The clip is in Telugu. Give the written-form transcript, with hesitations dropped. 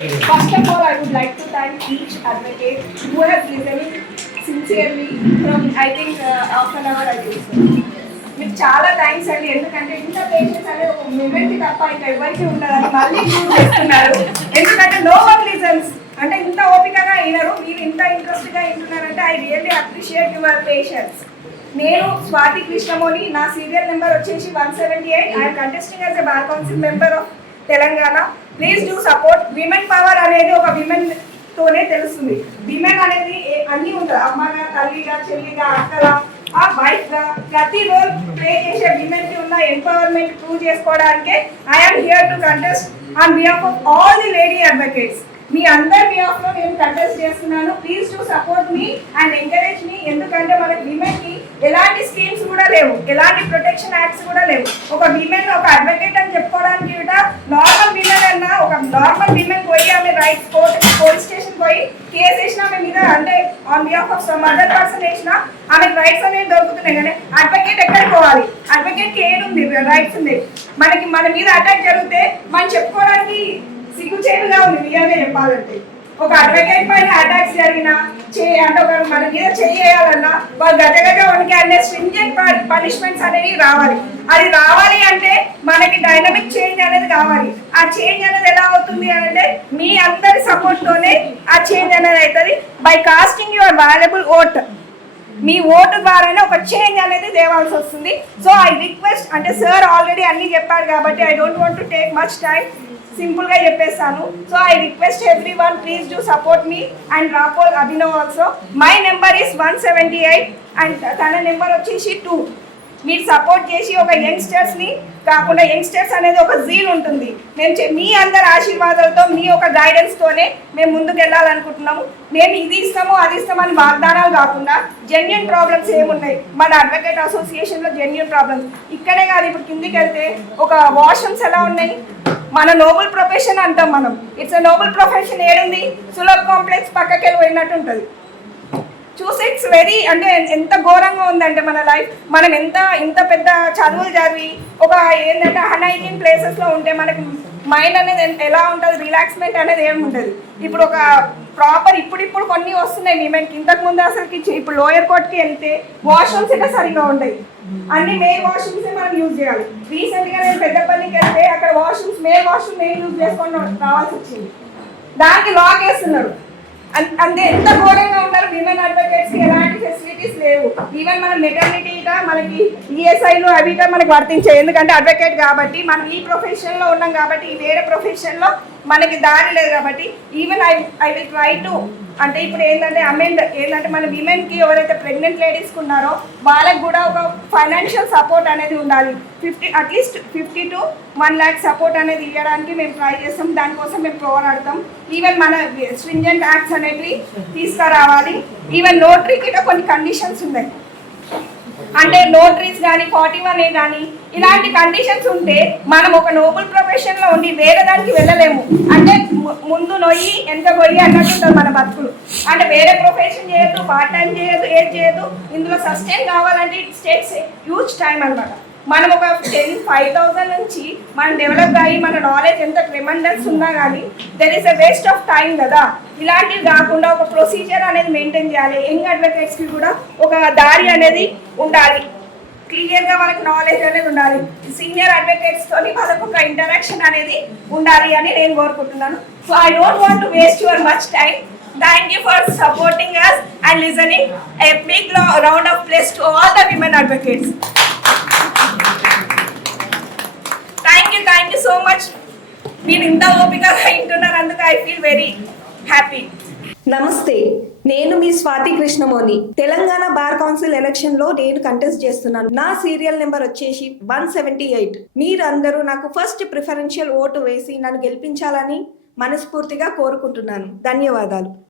First of all, I would like to thank each advocate who has listened sincerely from I think half an hour I think so. మీకు చాలా థ్యాంక్స్ అండి. ఎందుకంటే ఇంత పేషెన్స్ అనేది ఒక మూమెంట్ తప్ప ఇంకా ఎవరికి ఉండదని మళ్ళీ ప్రూవ్ చేస్తున్నారు. ఎందుకంటే నో వన్ లిజన్స్ అంటే ఇంత ఓపికగా వినరు, మీరు ఇంత ఇంట్రెస్ట్గా వింటున్నారంటే I really appreciate your patience. నేను స్వాతి కృష్ణమోని, నా సీరియల్ నెంబర్ వచ్చేసి 178. I'm contesting as a bar council member of Telangana. Please do support. Women power అనేది ఒక విమెన్ తోనే తెలుస్తుంది. విమెన్ అనేది అన్నీ ఉంటుంది, అమ్మగా, తల్లిగా, చెల్లిగా, అక్కగా, ఆ వైఫ్ గా ప్రతి రోల్ ప్లే చేసే విమెన్ కి ఉన్న ఎంపవర్మెంట్ ప్రూవ్ చేసుకోవడానికే I'm here to contest on behalf of all the lady advocates. మీ అందరి బిహాఫ్ లో నేను కంటెస్ట్ చేస్తున్నాను. Please to support me and encourage me. ఎందుకంటే మనకి విమెన్ కి ఎలాంటి స్కీమ్స్ కూడా లేవు, ఎలాంటి ప్రొటెక్షన్ యాక్ట్స్ కూడా లేవు. ఒక విమెన్ ఒక అడ్వకేట్ అని చెప్పుకోవడానికి కూడా నార్మల్ విమెన్ అన్నా ఒక నార్మల్ విమెన్ పోయి ఆమె రైట్స్ పోలీస్ స్టేషన్ పోయి కేసు వేసిన ఆమె మీద అంటే on behalf of some other person వేసిన ఆమెకు రైట్స్ అనేవి దొరుకుతున్నాయి. కానీ అడ్వకేట్ ఎక్కడికి పోవాలి? అడ్వకేట్ కి ఏడుంది? రైట్స్ ఉంది. మన మీద అటాక్ జరిగితే మనం చెప్పుకోవడానికి సిగ్గుచేటుగా ఉంది నిజంగా చెప్పాలంటే. ఒక అడ్వకేట్ పైన అటాక్స్ జరిగినా అంటే ఒక మన మీద చేయాలన్నా వాళ్ళు గజగజ వనికి అనే స్ట్రింజెంట్ పనిష్మెంట్స్ అనేవి రావాలి. అది రావాలి అంటే మనకి డైనమిక్ చేంజ్ అనేది కావాలి. ఆ చేంజ్ అనేది ఎలా అవుతుంది అంటే మీ అందరి సపోర్ట్ తోనే ఆ చేంజ్ అనేది అవుతుంది. By casting your valuable vote. మీ ఓటు ద్వారానే ఒక చేంజ్ అనేది తేవాల్సి వస్తుంది. సో ఐ రిక్వెస్ట్, అంటే సార్ ఆల్రెడీ అన్ని చెప్పారు కాబట్టి I don't want to take much time, సింపుల్గా చెప్పేస్తాను. So I request everyone, please do support me and Rapol Abhinav also. My number is 178 and తన నెంబర్ వచ్చేసి 2. మీరు సపోర్ట్ చేసి ఒక యంగ్స్టర్స్ని కాకుండా, యంగ్స్టర్స్ అనేది ఒక జీల్ ఉంటుంది. మీ అందరి ఆశీర్వాదాలతో మీ ఒక గైడెన్స్తోనే మేము ముందుకు వెళ్ళాలనుకుంటున్నాము. మేము ఇది ఇస్తాము అది ఇస్తామని వాగ్దానాలు కాకుండా జెన్యూన్ ప్రాబ్లమ్స్ ఏమున్నాయి మన అడ్వకేట్ అసోసియేషన్లో, జెన్యూన్ ప్రాబ్లమ్స్ ఇక్కడే కాదు, ఇప్పుడు కిందికి వెళ్తే ఒక వాష్రూమ్స్ ఎలా ఉన్నాయి, మన నోబుల్ ప్రొఫెషన్ అంటాం మనం. It's a noble profession. ఏడుంది? సులభ్ కాంప్లెక్స్ పక్కకి వెళ్ళి పోయినట్టు ఉంటుంది. చూసి ఇట్స్ వెరీ అంటే ఎంత ఘోరంగా ఉందంటే మన లైఫ్. మనం ఇంత పెద్ద చదువులు చదివి ఒక ఏంటంటే అన్హైజీన్ ప్లేసెస్లో ఉంటే మనకి మైండ్ అనేది ఎలా ఉంటుంది, రిలాక్స్మెంట్ అనేది ఏమి ఉంటుంది. ఇప్పుడు ఒక ప్రాపర్ ఇప్పుడు కొన్ని వస్తున్నాయి విమెన్కి. ఇంతకుముందు అసలుకి ఇప్పుడు లోయర్ కోర్ట్కి వెళ్తే వాష్రూమ్స్ అయితే సరిగా ఉంటాయి, అన్ని మేల్ వాష్రూమ్సే మనం యూజ్ చేయాలి. రీసెంట్గా నేను పెద్దపల్లికి వెళ్తే అక్కడ వాష్రూమ్స్ మేల్ వాష్రూమ్ నేను యూజ్ చేసుకొని రావాల్సి వచ్చింది. దానికి లాక్ వేస్తున్నారు. అంతే ఎంత ఘోరంగా ఉన్నారు. విమెన్ అడ్వకేట్స్కి ఎలాంటి ఫెసిలిటీస్ లేవు. ఈవెన్ మన మెటర్నిటీగా మనకి ఈఎస్ఐలు అవిగా మనకు వర్తించాయి. ఎందుకంటే అడ్వకేట్ కాబట్టి మనం ఈ ప్రొఫెషన్లో ఉన్నాం కాబట్టి, ఈ వేరే ప్రొఫెషన్లో మనకి దారి లేదు కాబట్టి even I will try to అంటే ఇప్పుడు ఏంటంటే ఏంటంటే మన విమెన్కి ఎవరైతే ప్రెగ్నెంట్ లేడీస్కి ఉన్నారో వాళ్ళకి కూడా ఒక ఫైనాన్షియల్ సపోర్ట్ అనేది ఉండాలి. అట్లీస్ట్ 50 to 1 lakh సపోర్ట్ అనేది ఇవ్వడానికి మేము ట్రై చేస్తాం. దానికోసం మేము పోరాడతాం. ఈవెన్ మన స్ట్రింజెంట్ యాక్ట్స్ అనేవి తీసుకురావాలి. ఈవెన్ నోటరీకి కొన్ని కండిషన్స్ ఉన్నాయి. అంటే నోటరీస్ కానీ 41A కానీ ఇలాంటి కండిషన్స్ ఉంటే మనం ఒక నోబుల్ ప్రొఫెషన్లో ఉండి వేరే దానికి వెళ్ళలేము. అంటే ముందు నొయ్యి వెనక గొయ్యి అన్నట్టు ఉంటుంది మన బతుకులు. అంటే వేరే ప్రొఫెషన్ చేయొద్దు, పార్ట్ టైం చేయొద్దు, ఏది చేయొద్దు. ఇందులో సస్టైన్ కావాలంటే ఇట్ టేక్స్ హ్యూజ్ టైం అనమాట. మనం ఒక 5,000 నుంచి మనం డెవలప్ అయ్యి మన నాలెడ్జ్ ఎంత ట్రెమెండస్ ఉన్నా కానీ there is a waste of time కదా. ఇలాంటివి కాకుండా ఒక ప్రొసీజర్ అనేది మెయింటైన్ చేయాలి. యంగ్ అడ్వకేట్స్కి కూడా ఒక దారి అనేది ఉండాలి, క్లియర్గా వాళ్ళకి నాలెడ్జ్ అనేది ఉండాలి. సీనియర్ అడ్వకేట్స్తో వాళ్ళకు ఒక ఇంటరాక్షన్ అనేది ఉండాలి అని నేను కోరుకుంటున్నాను. So I don't want to waste your much time. Thank you for supporting us and listening. A big round of applause to all the women advocates. Thank you so much. మీరు ఇంత ఓపికగా వింటున్నందుకు ఐ ఫీల్ వెరీ హ్యాపీ. నమస్తే, నేను మీ Swathi Krishnamoni. Telangana bar council election లో నేను కంటెస్ట్ చేస్తున్నాను. నా సీరియల్ నెంబర్ వచ్చేసి 178. మీరందరూ నాకు ఫస్ట్ ప్రిఫరెన్షియల్ ఓటు వేసి నన్ను గెలిపించాలని మనస్ఫూర్తిగా కోరుకుంటున్నాను. ధన్యవాదాలు.